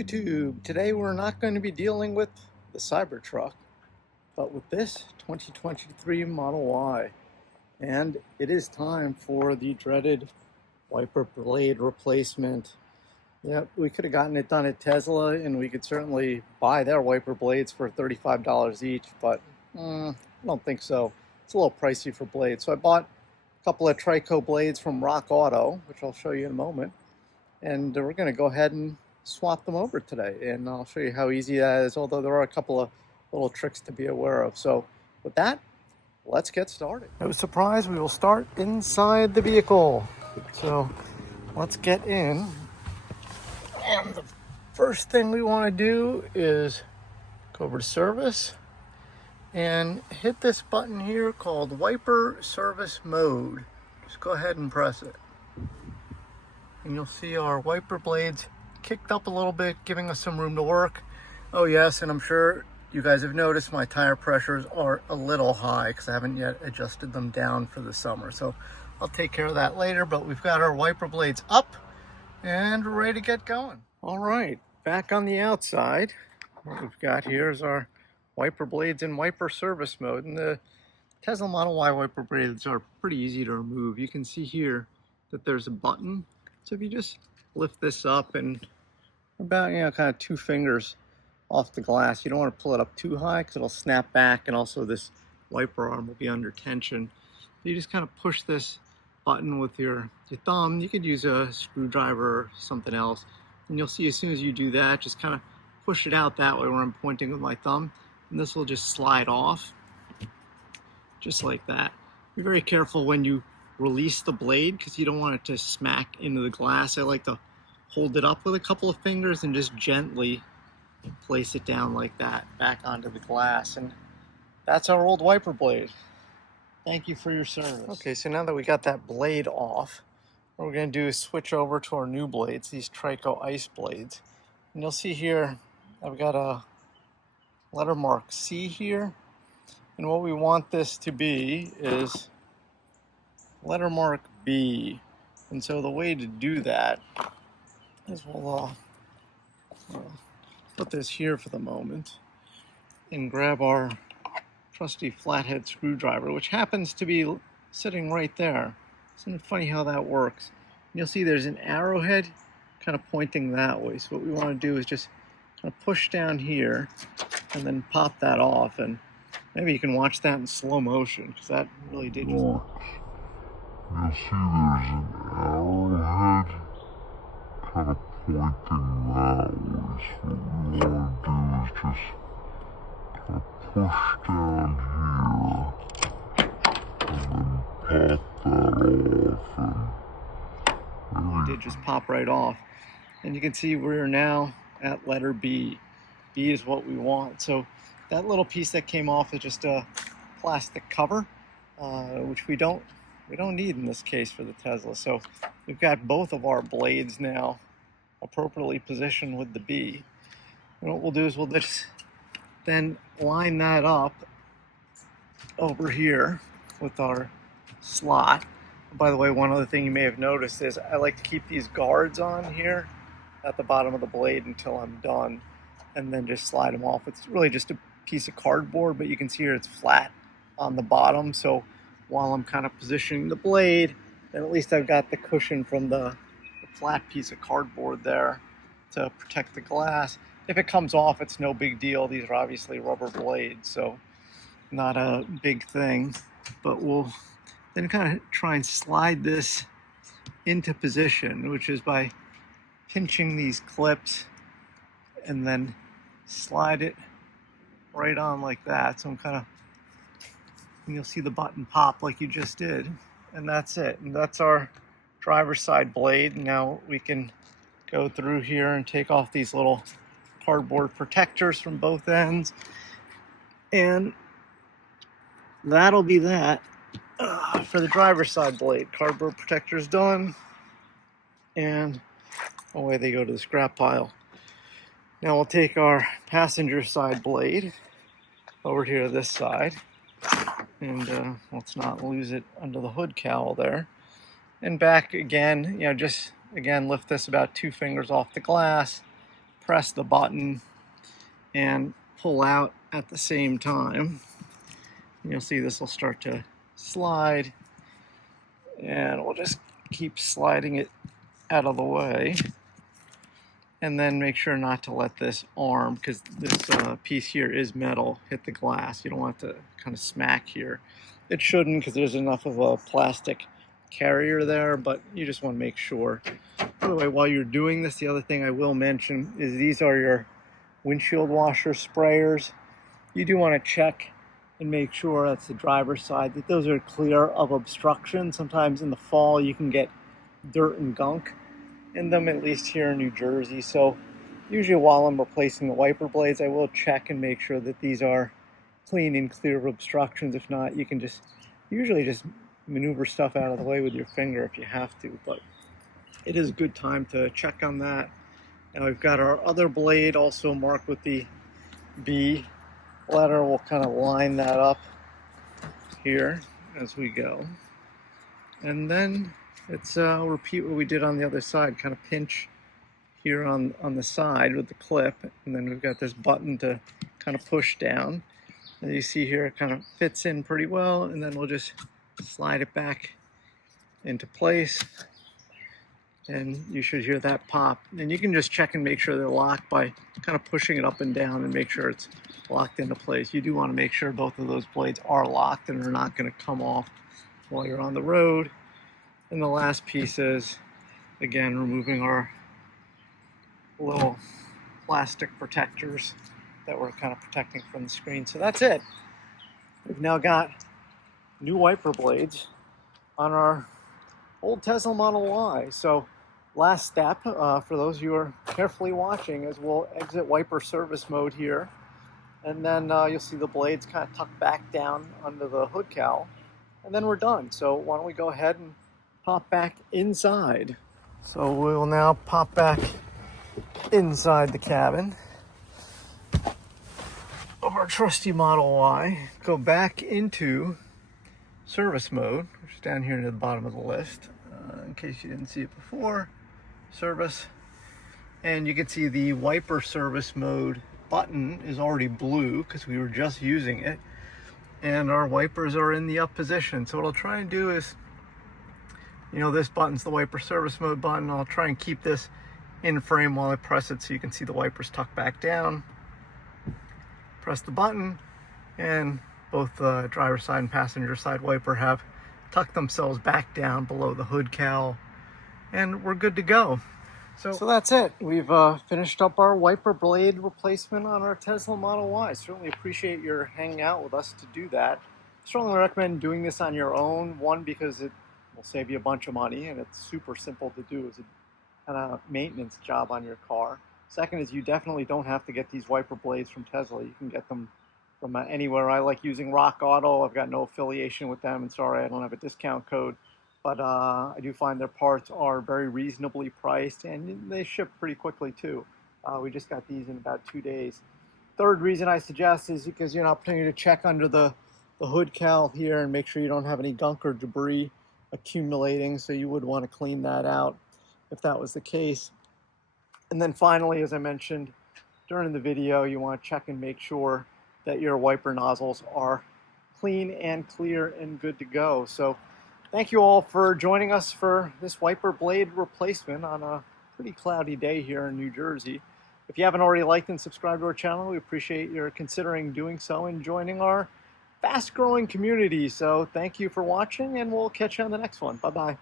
YouTube. Today we're not going to be dealing with the Cybertruck, but with this 2023 Model Y. And it is time for the dreaded wiper blade replacement. Yep, we could have gotten it done at Tesla, and we could certainly buy their wiper blades for $35 each, but I don't think so. It's a little pricey for blades. So I bought a couple of Trico blades from Rock Auto, which I'll show you in a moment. And we're going to go ahead and swap them over today, and I'll show you how easy that is, although there are a couple of little tricks to be aware of. So with that, let's get started. No surprise, we will start inside the vehicle. So let's get in, and the first thing we want to do is go over to service and hit this button here called Wiper Service Mode. Just go ahead and press it, and you'll see our wiper blades kicked up a little bit, giving us some room to work. Oh yes, and I'm sure you guys have noticed my tire pressures are a little high because I haven't yet adjusted them down for the summer. So I'll take care of that later, but we've got our wiper blades up and we're ready to get going. All right, back on the outside, what we've got here is our wiper blades in wiper service mode. And the Tesla Model Y wiper blades are pretty easy to remove. You can see here that there's a button. So if you just lift this up and about, kind of 2 fingers off the glass. You don't want to pull it up too high because it'll snap back, and also this wiper arm will be under tension. So you just kind of push this button with your thumb. You could use a screwdriver or something else. And you'll see as soon as you do that, just kind of push it out that way where I'm pointing with my thumb. And this will just slide off, just like that. Be very careful when you release the blade because you don't want it to smack into the glass. I like to hold it up with a couple of fingers and just gently place it down like that back onto the glass. And that's our old wiper blade. Thank you for your service. Okay, so now that we got that blade off, what we're going to do is switch over to our new blades, these Trico ice blades. And you'll see here I've got a letter mark C here, and what we want this to be is letter mark B. And so the way to do that is we'll put this here for the moment and grab our trusty flathead screwdriver, which happens to be sitting right there. Isn't it funny how that works? And you'll see there's an arrowhead kind of pointing that way. So what we want to do is just kind of push down here and then pop that off. And maybe you can watch that in slow motion because that really did just work. You'll see there's an arrowhead kind of pointing that way. So what we want to do is just kind of push down here and then pop that off. And it did just pop right off. And you can see we're now at letter B. B is what we want. So that little piece that came off is just a plastic cover, which we don't need in this case for the Tesla. So we've got both of our blades now appropriately positioned with the B. And what we'll do is we'll just then line that up over here with our slot. By the way, one other thing you may have noticed is I like to keep these guards on here at the bottom of the blade until I'm done, and then just slide them off. It's really just a piece of cardboard, but you can see here it's flat on the bottom. So while I'm kind of positioning the blade, then at least I've got the cushion from the flat piece of cardboard there to protect the glass. If it comes off, it's no big deal. These are obviously rubber blades, so not a big thing. But we'll then kind of try and slide this into position, which is by pinching these clips and then slide it right on like that. So I'm kind of, and you'll see the button pop like you just did, and that's it. And that's our driver's side blade. Now we can go through here and take off these little cardboard protectors from both ends, and that'll be that for the driver's side blade. Cardboard protectors done, and away they go to the scrap pile. Now we'll take our passenger side blade over here to this side, and let's not lose it under the hood cowl there. And back again, just again lift this about 2 fingers off the glass, press the button and pull out at the same time. You'll see this will start to slide, and we'll just keep sliding it out of the way, and then make sure not to let this arm, because this piece here is metal, hit the glass. You don't want to kind of smack here. It shouldn't, because there's enough of a plastic carrier there, but you just want to make sure. By the way, while you're doing this, the other thing I will mention is these are your windshield washer sprayers. You do want to check and make sure, that's the driver's side, that those are clear of obstruction. Sometimes in the fall you can get dirt and gunk in them, at least here in New Jersey. So usually while I'm replacing the wiper blades, I will check and make sure that these are clean and clear of obstructions. If not, you can usually just maneuver stuff out of the way with your finger if you have to, but it is a good time to check on that. Now we've got our other blade also marked with the B letter. We'll kind of line that up here as we go, and then let's repeat what we did on the other side. Kind of pinch here on the side with the clip, and then we've got this button to kind of push down. As you see here, it kind of fits in pretty well, and then we'll just slide it back into place, and you should hear that pop. And you can just check and make sure they're locked by kind of pushing it up and down and make sure it's locked into place. You do want to make sure both of those blades are locked and are not going to come off while you're on the road. And the last piece is, again, removing our little plastic protectors that we're kind of protecting from the screen. So that's it. We've now got new wiper blades on our old Tesla Model Y. So last step, for those of you who are carefully watching, is we'll exit wiper service mode here, and then you'll see the blades kind of tuck back down under the hood cowl, and then we're done. So why don't we go ahead and pop back inside. So we'll now pop back inside the cabin of our trusty Model Y, go back into service mode, which is down here near the bottom of the list, in case you didn't see it before. Service, and you can see the wiper service mode button is already blue because we were just using it, and our wipers are in the up position. So what I'll try and do is, this button's the wiper service mode button. I'll try and keep this in frame while I press it so you can see the wipers tuck back down. Press the button, and both the driver's side and passenger side wiper have tucked themselves back down below the hood cowl, and we're good to go. So that's it. We've finished up our wiper blade replacement on our Tesla Model Y. Certainly appreciate your hanging out with us to do that. Strongly recommend doing this on your own. One, because it will save you a bunch of money, and it's super simple to do as a kind of maintenance job on your car. Second is you definitely don't have to get these wiper blades from Tesla. You can get them from anywhere. I like using Rock Auto. I've got no affiliation with them, and sorry I don't have a discount code, but I do find their parts are very reasonably priced, and they ship pretty quickly too. We just got these in about 2 days. Third reason I suggest is because you're an opportunity to check under the hood cowl here and make sure you don't have any gunk or debris accumulating, so you would want to clean that out if that was the case. And then finally, as I mentioned during the video, you want to check and make sure that your wiper nozzles are clean and clear and good to go. So thank you all for joining us for this wiper blade replacement on a pretty cloudy day here in New Jersey. If you haven't already liked and subscribed to our channel, we appreciate your considering doing so and joining our fast-growing community. So thank you for watching, and we'll catch you on the next one. Bye-bye.